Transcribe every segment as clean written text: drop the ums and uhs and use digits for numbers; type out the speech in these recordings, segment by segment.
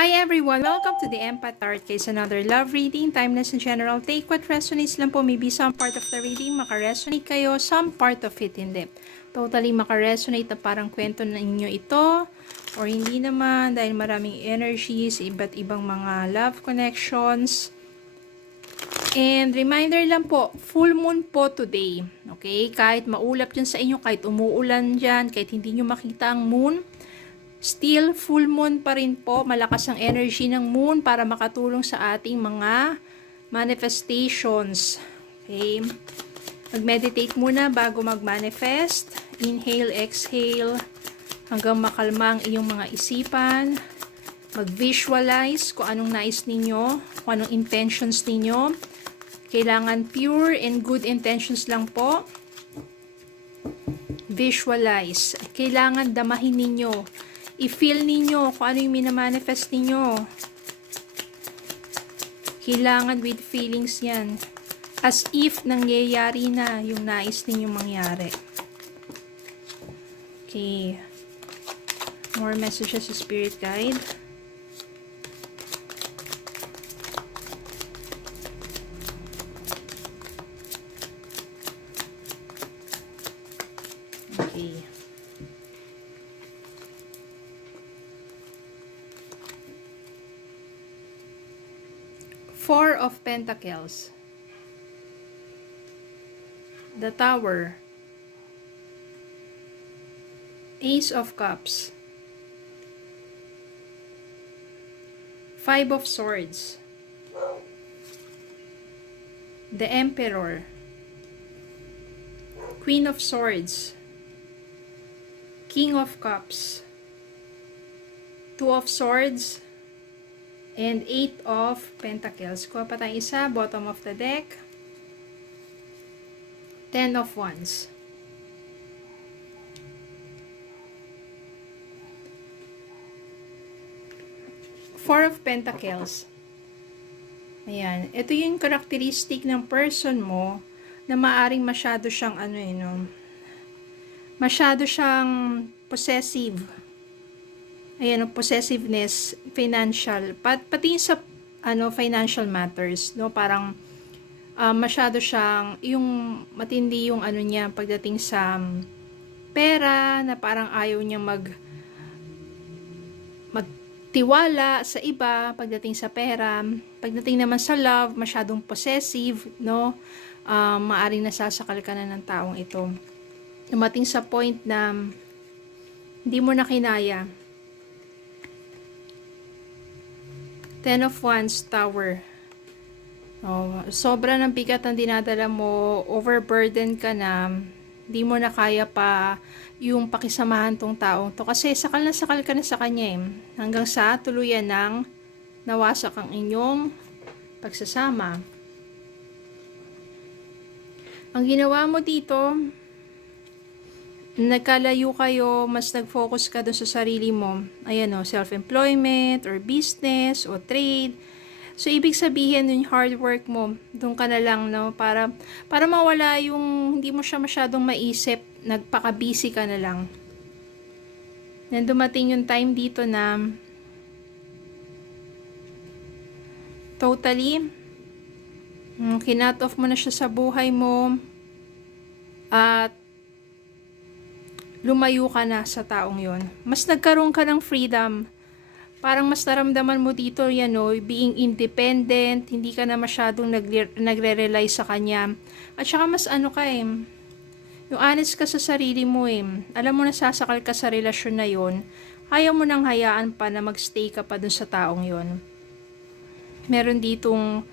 Hi everyone! Welcome to the Empath Tarot Case, another love reading, timeless and general. Take what resonates lang po. Maybe some part of the reading makaresonate kayo, some part of it hindi. Totally makaresonate na parang kwento na inyo ito, or hindi naman dahil maraming energies, iba't ibang mga love connections. And reminder lang po, full moon po today. Okay? Kahit maulap dyan sa inyo, kahit umuulan dyan, kahit hindi nyo makita ang moon, still, full moon pa rin po. Malakas ang energy ng moon para makatulong sa ating mga manifestations. Okay? Mag-meditate muna bago mag-manifest. Inhale, exhale, hanggang makalma ang iyong mga isipan. Mag-visualize kung anong nais ninyo, kung anong intentions ninyo. Kailangan pure and good intentions lang po. Visualize. Kailangan damahin ninyo. I-feel ninyo kung ano yung minamanifest ninyo. Kailangan with feelings yan. As if nangyayari na yung nais ninyong mangyari. Okay. More messages sa Spirit Guide. Okay. Four of Pentacles, the Tower, Ace of Cups, Five of Swords, the Emperor, Queen of Swords, King of Cups, Two of Swords, and Eight of Pentacles. Kuha pa tayong isa, bottom of the deck. Ten of Wands. Four of Pentacles. Ayan. Ito yung characteristic ng person mo na maaring masyado siyang masyado siyang possessive. Ayan, possessiveness, financial, pati sa financial matters, no? Parang masyado siyang yung matindi yung niya pagdating sa pera, na parang ayaw niya magtiwala sa iba pagdating sa pera. Pagdating naman sa love, masyadong possessive, no? Maaring nasasakal ka na ng taong ito. Dumating sa point na hindi mo na kinaya. Ten of Wands, Tower. Sobra ng bigat ang dinadala mo, overburden ka na, hindi mo na kaya pa yung pakisamahan tong taong to. Kasi sakal ka na sa kanya hanggang sa tuluyan ng nawasak ang inyong pagsasama. Ang ginawa mo dito, nagkalayo kayo, mas nag-focus ka doon sa sarili mo. Ayan self-employment, or business, o trade. So, ibig sabihin, yung hard work mo, doon ka na lang, no? Para mawala yung, hindi mo siya masyadong maisip, nagpaka-busy ka na lang. Then, dumating yung time dito na, totally, kinut off mo na siya sa buhay mo, at lumayo ka na sa taong yon. Mas nagkaroon ka ng freedom. Parang mas naramdaman mo dito, being independent, hindi ka na masyadong nagre-rely sa kanya. At saka mas yung honest ka sa sarili mo Alam mo na sasakal ka sa relasyon na yon. Ayaw mo nang hayaan pa na magstay ka pa dun sa taong yon. Meron ditong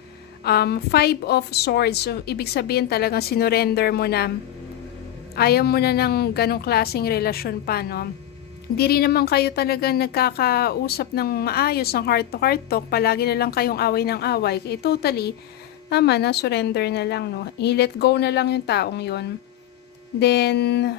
Five of Swords. So, ibig sabihin talagang sinurrender mo na. Ayaw mo na ng ganong klaseng relasyon pa, no? Hindi rin naman kayo talaga nagkakausap ng maayos, ng heart-to-heart talk. Palagi na lang kayong away ng away. Kaya totally, tama na, surrender na lang, no? I-let go na lang yung taong yon. Then,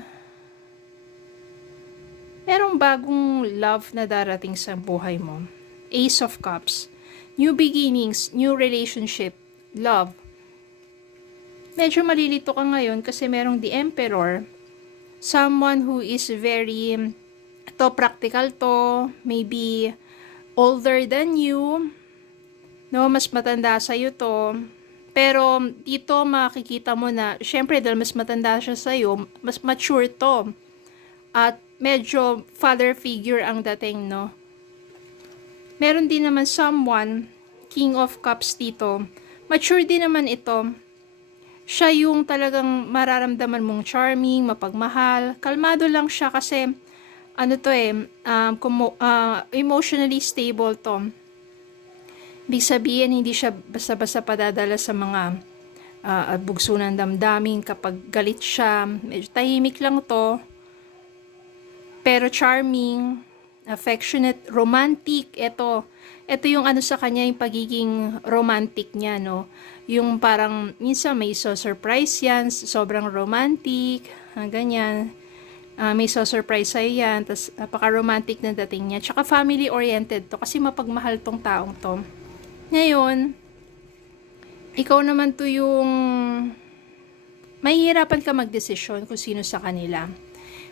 merong bagong love na darating sa buhay mo. Ace of Cups. New beginnings, new relationship, love. Medyo malilito ka ngayon kasi merong the Emperor. Someone who is very practical to, maybe older than you, no, mas matanda sa'yo to. Pero dito makikita mo na, syempre dahil mas matanda siya sa'yo, mas mature to. At medyo father figure ang dating, no. Meron din naman someone, King of Cups dito. Mature din naman ito. Siya yung talagang mararamdaman mong charming, mapagmahal. Kalmado lang siya kasi, ano to emotionally stable to. Ibig sabihin, hindi siya basta-basta padadala sa mga bugso ng damdamin kapag galit siya. Medyo tahimik lang to. Pero charming, affectionate, romantic. Ito yung ano sa kanya, yung pagiging romantic niya, no? Yung parang, minsan may surprise yan, sobrang romantic, ganyan. May surprise sa'yo yan, tas napaka-romantic na dating niya. Tsaka family-oriented to, kasi mapagmahal tong taong to. Ngayon, ikaw naman to yung mahihirapan ka magdesisyon kung sino sa kanila.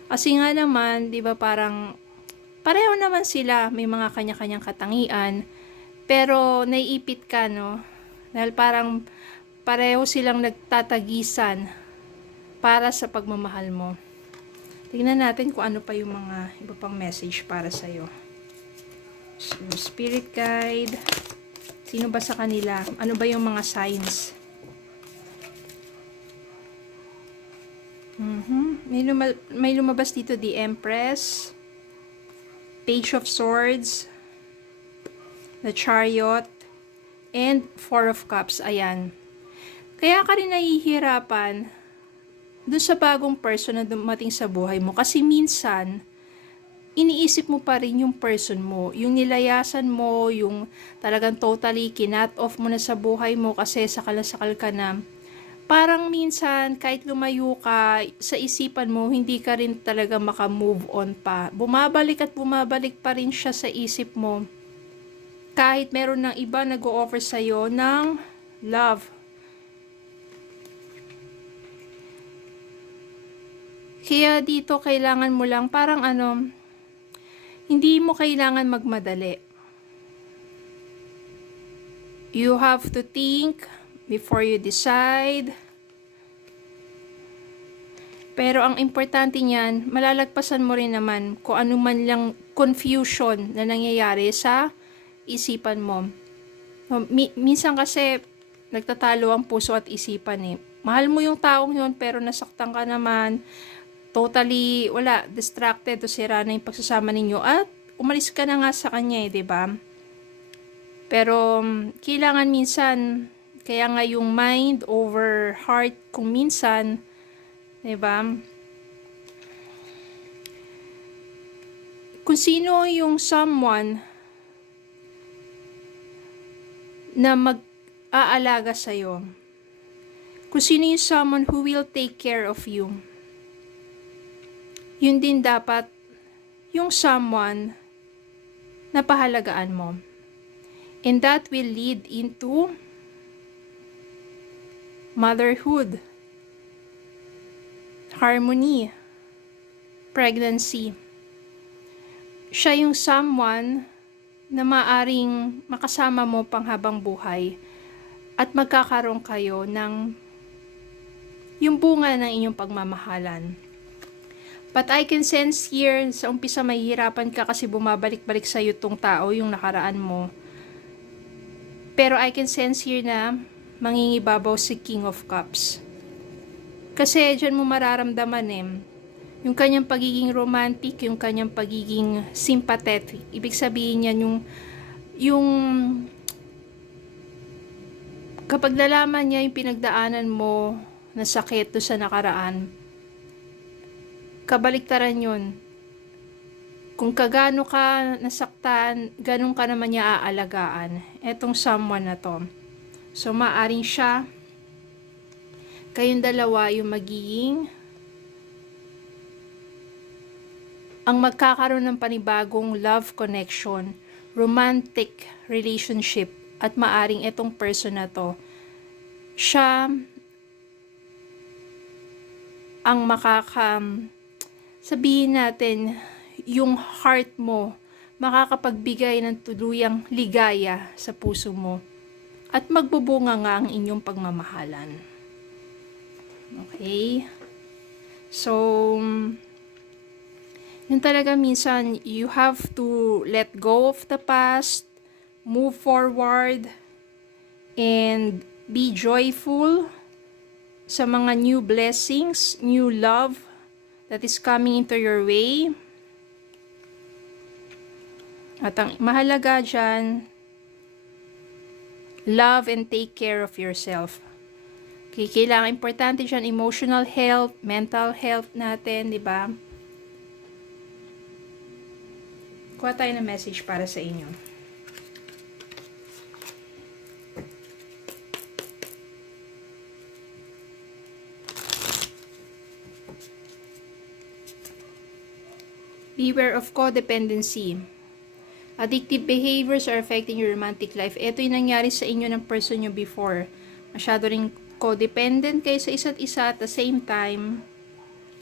Kasi nga naman, di ba parang pareho naman sila, may mga kanya-kanyang katangian, pero naiipit ka, no? Dahil parang pareho silang nagtatagisan para sa pagmamahal mo. Tingnan natin kung ano pa yung mga iba pang message para sa'yo. So, Spirit Guide. Sino ba sa kanila? Ano ba yung mga signs? May lumabas dito, the Empress, Page of Swords, the Chariot, and Four of Cups. Ayan. Kaya ka rin nahihirapan dun sa bagong person na dumating sa buhay mo. Kasi minsan, iniisip mo pa rin yung person mo. Yung nilayasan mo, yung talagang totally kinat off mo na sa buhay mo kasi sakal ka na. Parang minsan, kahit lumayo ka, sa isipan mo, hindi ka rin talaga maka-move on pa. Bumabalik at bumabalik pa rin siya sa isip mo. Kahit meron ng iba nag-o-offer sa'yo ng love. Kaya dito, kailangan mo lang, parang hindi mo kailangan magmadali. You have to think before you decide. Pero ang importante niyan, malalagpasan mo rin naman kung ano man lang confusion na nangyayari sa isipan mo. Minsan kasi nagtatalo ang puso at isipan eh. Mahal mo yung taong yun pero nasaktan ka naman. Totally, distracted o sira na yung pagsasama ninyo at umalis ka na nga sa kanya eh, 'di ba? Pero kailangan minsan, kaya nga yung mind over heart kung minsan, 'di ba? Kung sino yung someone na mag-aalaga sa'yo. Kung sino yung someone who will take care of you. Yun din dapat yung someone na pahalagaan mo. And that will lead into motherhood, harmony, pregnancy. Siya yung someone na maaring makasama mo panghabang buhay at magkakaroon kayo ng yung bunga ng inyong pagmamahalan. But I can sense here, sa umpisa mahihirapan ka kasi bumabalik-balik sa'yo tong tao, yung nakaraan mo. Pero I can sense here na mangingibabaw si King of Cups. Kasi dyan mo mararamdaman yung kanyang pagiging romantic, yung kanyang pagiging sympathetic. Ibig sabihin yan yung kapag nalaman niya yung pinagdaanan mo na sakit do sa nakaraan, kabaliktaran yun. Kung kagano ka nasaktan, ganun ka naman niya aalagaan. Etong someone na to. So, maaring siya, kayong dalawa yung magiging ang magkakaroon ng panibagong love connection, romantic relationship, at maaring etong person na to, siya ang sabihin natin, yung heart mo, makakapagbigay ng tuluyang ligaya sa puso mo at magbubunga nga ang inyong pagmamahalan. Okay? So, yun talaga minsan, you have to let go of the past, move forward, and be joyful sa mga new blessings, new love that is coming into your way. At ang mahalaga dyan, love and take care of yourself. Okay, kailangan importante dyan, emotional health, mental health natin, di ba? Kuha tayo ng message para sa inyo. Beware of codependency. Addictive behaviors are affecting your romantic life. Ito yung nangyari sa inyo ng person nyo before. Masyado rin codependent kayo sa isa't isa at the same time,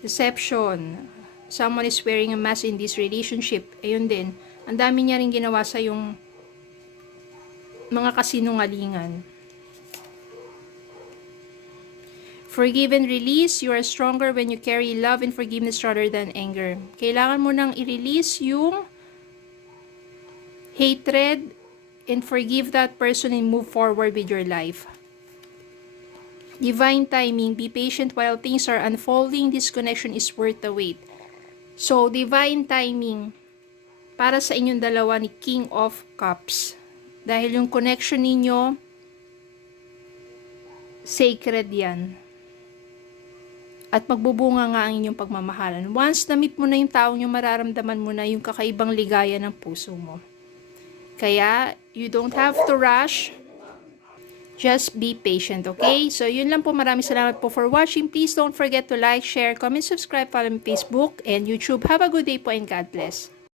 deception. Someone is wearing a mask in this relationship. Ayun din. Ang dami niya rin ginawa sa yung mga kasinungalingan. Forgive and release. You are stronger when you carry love and forgiveness rather than anger. Kailangan mo nang i-release yung hatred and forgive that person and move forward with your life. Divine timing. Be patient while things are unfolding. This connection is worth the wait. So, divine timing para sa inyong dalawa ni King of Cups. Dahil yung connection ninyo, sacred yan. At magbubunga nga ang inyong pagmamahalan. Once na-meet mo na yung taong yung mararamdaman mo na yung kakaibang ligaya ng puso mo. Kaya, you don't have to rush. Just be patient, okay? So, yun lang po. Maraming salamat po for watching. Please don't forget to like, share, comment, subscribe, follow me Facebook and YouTube. Have a good day po and God bless.